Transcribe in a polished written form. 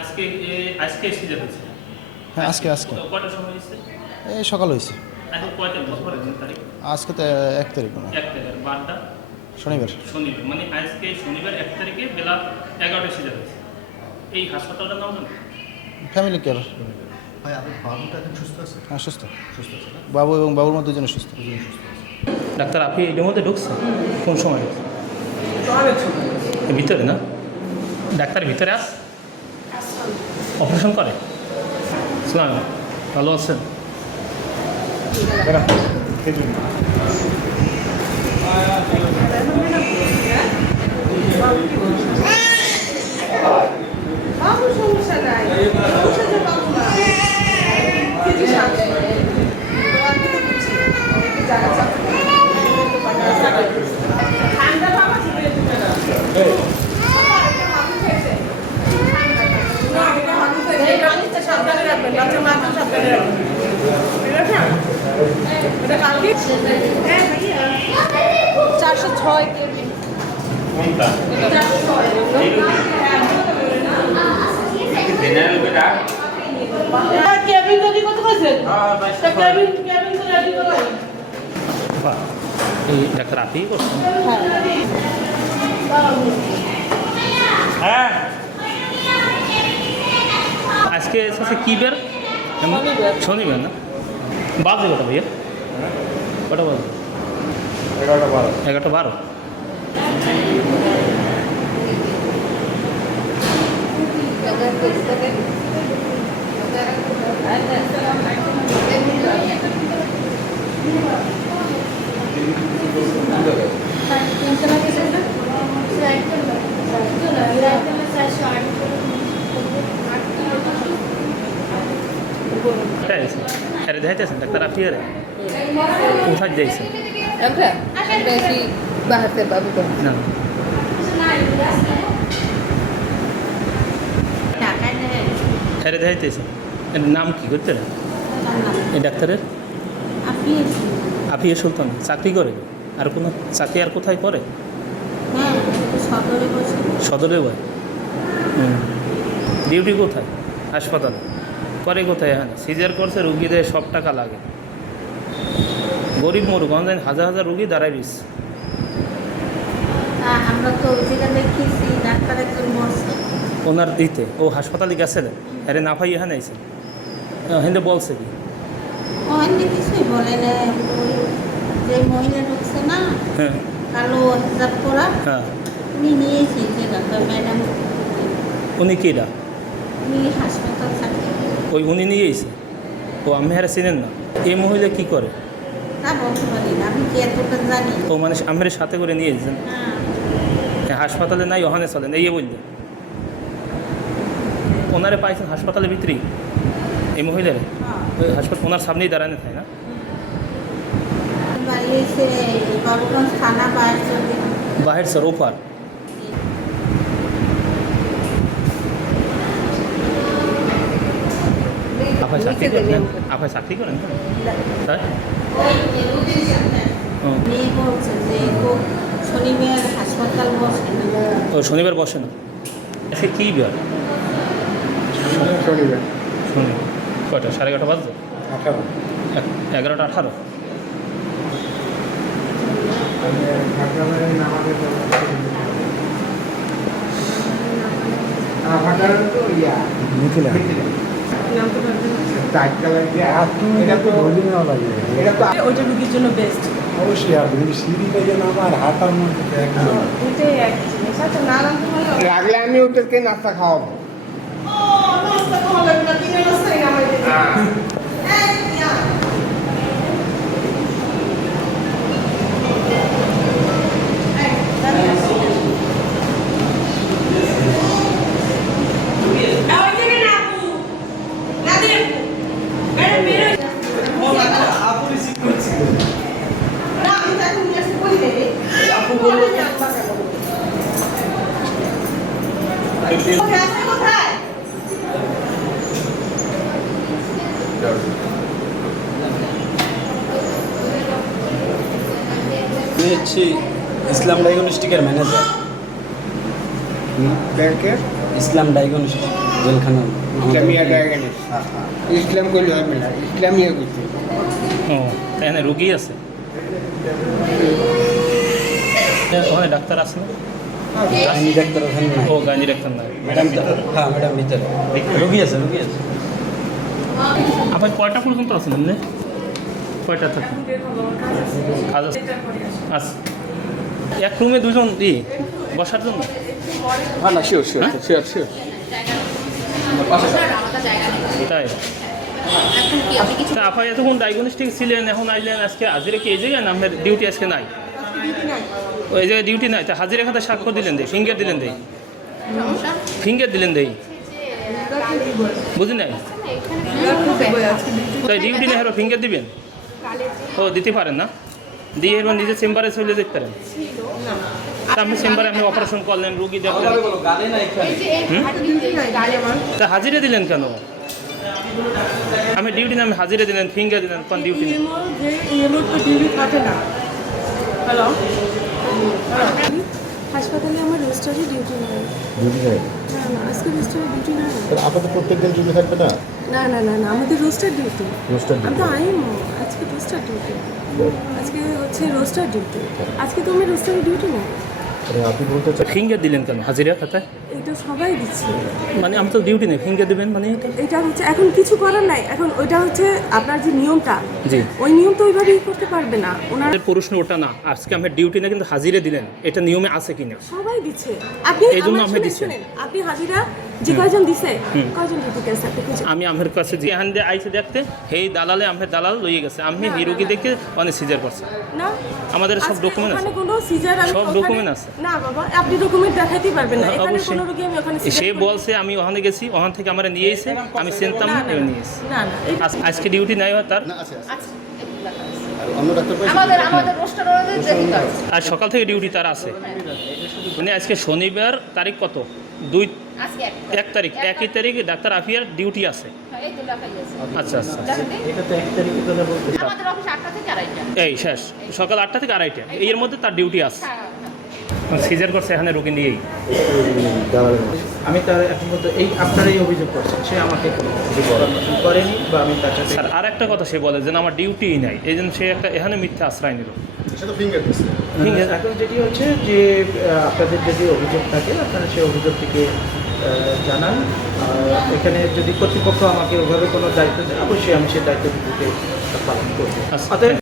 আজকে আজকে সিজার হয়েছে। হ্যাঁ আজকে কটার সময় হয়েছে? এই সকাল হয়েছে। এখন কয় তারিখ? আজকে তো 1 তারিখ মনে হয়। 1 তারিখ। বারটা শনিবার। মানে আজকে শনিবার 1 তারিখে বেলা 11টায় সিজার হয়েছে। এই হাসপাতালটার নাম জানেন? Family care. ভাই আপনার বাবুটা এখন সুস্থ আছে? হ্যাঁ সুস্থ সুস্থ আছে না? বাবু এবং বাবুর মধ্যে দুজনে সুস্থ। দুজনে সুস্থ আছে। ডাক্তার আপনি এর মধ্যে ঢুকছে কোন সময় ঢুকছে? ভিতরে না? ডাক্তার ভিতরে অপারেশন করে? সালাম, ভালো আছেন? বাবু সমস্যা নাই, সমস্যা যে বাবু না কিছু সামনে আমি তো বুঝছি জানা চাপ ঠান্ডা বাবা ছিল সাবধানে রাখবেন, বাচ্চা মাথা সাবধানে রাখবেন। এটা কালকে 406 কেজি। কোনটা? 406 কেবিন যদি কত কইছেন? কেবিন তো রেডি করে। বাহ, এই ডাক্তার আপনিই করছেন? হ্যাঁ। আজকে এসেছে কী বার? শনিবার না? বাজে কটা ভাইয়া? কটা বাজে? 11:12। আরে দেখাইতেছেন ডাক্তার আপনি আরে কোথায় যাইছেন? না আরে দেখাইতেছেন, এর নাম কি করতে না এই ডাক্তারের? আপিয়া সুলতান। চাকরি করে? আর কোনো চাকরি আর কোথায় করে? সদরে হয়। ডিউটি কোথায়? হাসপাতালে করে কোথায়? এখানে সিজার করছে, রুগীদের সব টাকা লাগে। গরিব মরুক অনলাইন হাজার হাজার রুগী দাঁড়ায় দিস। আমরা তো যেটা দেখেছি ডাক্তার একজন মরছে ওনার দিতে ও হাসপাতালে গেছিলেন, আরে না ভাই এখানে আইসেন হিন্দে বলছে কি? ওখানে কিছুই বলে না। ওই যে মহিলা ঢুকছে না, হ্যাঁ কালো হিজাব করা, হ্যাঁ। উনি নিয়েছি যে ডাক্তার ম্যাডাম। উনি কিরা? উনি হাসপাতাল চাকরি করে। ওই উনি নিয়ে এসে ও আমি হারে চিনেন না? এই মহিলা কি করে তা বলতে পারি না, আমি কি এতটা জানি? ও মানে আমার সাথে করে নিয়ে এসেছেন? হ্যাঁ, হাসপাতালে নাই ওখানে চলেন এই বললে ওনারে পাইছেন হাসপাতালের ভিতরেই এই মহিলার? ওই হাসপাতাল ওনার সামনেই দাঁড়ানো থাকে না? বাড়ি এসে বাবুগঞ্জ থানা বাইরে চলতে বাহির স্যার ওপার। আপনার চাকরি করেন? আপনার চাকরি করেন তাই? মেয়ে বলছে যে শনিবার হাসপাতাল বসে না। ও শনিবার বসে না? আজকে কী বার? শনিবার। শনিবার কয়টা? 11:30 বাজছে? 11টা 18। ওইটা রুগীর জন্য বেস্ট। অবশ্যই আপনি সিঁড়ি থেকে নামার হাঁটার মধ্যে ওইটাই একই জিনিস। আচ্ছা না রাখতে পারলে লাগলে আমি ওদেরকে নাস্তা খাওয়াবো। ও নাস্তা খাওয়া লাগবে না, দিনের নাস্তাই নামাই দিতে। এই ইয়া এই দাঁড়িয়ে আসো। ওই থেকে না আপু, না দিলে আরে বের হই। আপু রিসিভ করছিল। না আমি তো এখন নিয়ে বলি দেবে। আপু বললো কোথায়? আমি হচ্ছি ইসলাম ডায়াগনস্টিকের ম্যানেজার। ব্যাংকের ইসলাম ডায়াগনস্টিক। জেলখানা ইসলামিয়া ডায়াগানে ইসলাম করলে হবে না ইসলামিয়া করতে ও তাই না রুগী আছে ওখানে ডাক্তার আছে না গাইনি ডাক্তার ওখানে নাই। ও গাইনি ডাক্তার নাই ম্যাডাম হ্যাঁ ম্যাডাম ভিতরে রুগী আছে আপনার কয়টা পর্যন্ত আছেন আপনি কয়টা থাকেন কাজ আছে আচ্ছা এক রুমে দুজন বসার জন্য হ্যাঁ না শিওর শিওর শিওর শিওর তাই তা আপনি এতক্ষণ ডায়াগনস্টিক ছিলেন এখন আইলেন আজকে হাজিরা কি এই জায়গায় না আপনার ডিউটি আজকে নাই ওই জায়গায় ডিউটি নাই তা হাজিরা খাতে স্বাক্ষর দিলেন দেই ফিঙ্গার দিলেন দেই ফিঙ্গার দিলেন দেই বুঝি নাই তাই ডিউটি নেই হলো ফিঙ্গার দিবেন ও দিতে পারেন না দিয়ে এবার নিজের চেম্বারে চলে যেতে পারেন তা আপনি চেম্বারে আপনি অপারেশন করলেন রুগী দেখলেন তা হাজিরা দিলেন কেন আমি ডিউটি না আমি হাজিরা দিলেন ফিঙ্গার দিলেন কোন ডিউটি নেই হ্যালো হাসপাতালে আমার রোস্টারে ডিউটি নেই না না আজকে রোস্টারে ডিউটি নেই আপনাদের প্রত্যেক দিন ডিউটি থাকবে না না না না না আমাদের রোস্টার ডিউটি রোস্টার আমি তো আইমো আজকে রোস্টার ডিউটি আজকে হচ্ছে রোস্টার ডিউটি আজকে তো আমার রোস্টারে ডিউটি নেই আপনি বলতে চান ফিঙ্গার দিলেন কেন হাজিরা খাতায় এটা সবাই দিচ্ছে মানে আমি তো ডিউটি নেই ফিঙ্গার দিবেন মানে এটা এটা হচ্ছে এখন কিছু করার নাই এখন ওইটা হচ্ছে আপনার যে নিয়মটা জি ওই নিয়ম তো ওইভাবেই করতে পারবে না ওনার আমাদের প্রশ্ন ওটা না আজকে আমার ডিউটি না কিন্তু হাজিরা দিলেন এটা নিয়মে আছে কিনা সবাই দিচ্ছে আপনি এই জন্য আমার আপনি শুনেন, দিচ্ছেন। শুনেন, আপনি হাজিরা যে কয়জন দিছে কয়জন ডিউটি আছে আপনি খুঁজে আমি আমার কাছে যে এখান দিয়ে আইসে দেখতে হেই দালালে আমার দালাল লইয়ে গেছে আমি এই রোগী দেখে অনেক সিজার করছে না আমাদের সব আজকে ডকুমেন্ট আছে ওখানে কোনো সিজার আমি সব ওখানে- document আছে। না বাবা আপনি ডকুমেন্ট দেখাইতে পারবেন না না, এখানে অবশ্যই। কোনো রোগী আমি ওখানে সে scissor বলছে আমি ওখানে গেছি ওখান থেকে আমার নিয়ে এসে আমি চিনতাম না, না না, এবার নিয়ে এসে না না এই- আজকে ডিউটি নাই হয় তার না আছে আর অন্য ডাক্তার পাইছেন? আমাদের রোস্টার অনুযায়ী দেখতে হবে আর সকাল থেকে ডিউটি তার আছে মানে আজকে শনিবার তারিখ কত 2 আজকে 1 তারিখ 1 তারিখ ডাক্তার আফিয়ার ডিউটি আছে এই তো লেখাই আছে আচ্ছা আচ্ছা আমাদের অফিস 8টা থেকে 2:30টা এই শেষ সকাল 8টা থেকে 2:30 এর মধ্যে তার ডিউটি আছে হ্যাঁ সিজার করছে এখানে রোগী নিয়েই আমি তার এখন পর্যন্ত এই আপনার এই অভিযোগ করছেন সে আমাকে ইনফরমেশন করেনি বা আমি তার সাথে স্যার আর একটা কথা সে বলে যে না, আমার ডিউটিই নাই এই জন্য সে একটা এখানে মিথ্যা আশ্রয় নিল সে তো ফিঙ্গার দিচ্ছে এখন যেটি হচ্ছে যে আপনাদের যদি অভিযোগ থাকে আপনারা সেই অভিযোগটিকে জানান এখানে যদি কর্তৃপক্ষ আমাকে ওভাবে কোনো দায়িত্ব দেয় অবশ্যই আমি সেই দায়িত্বটিকে পালন করবো আচ্ছা। অতএব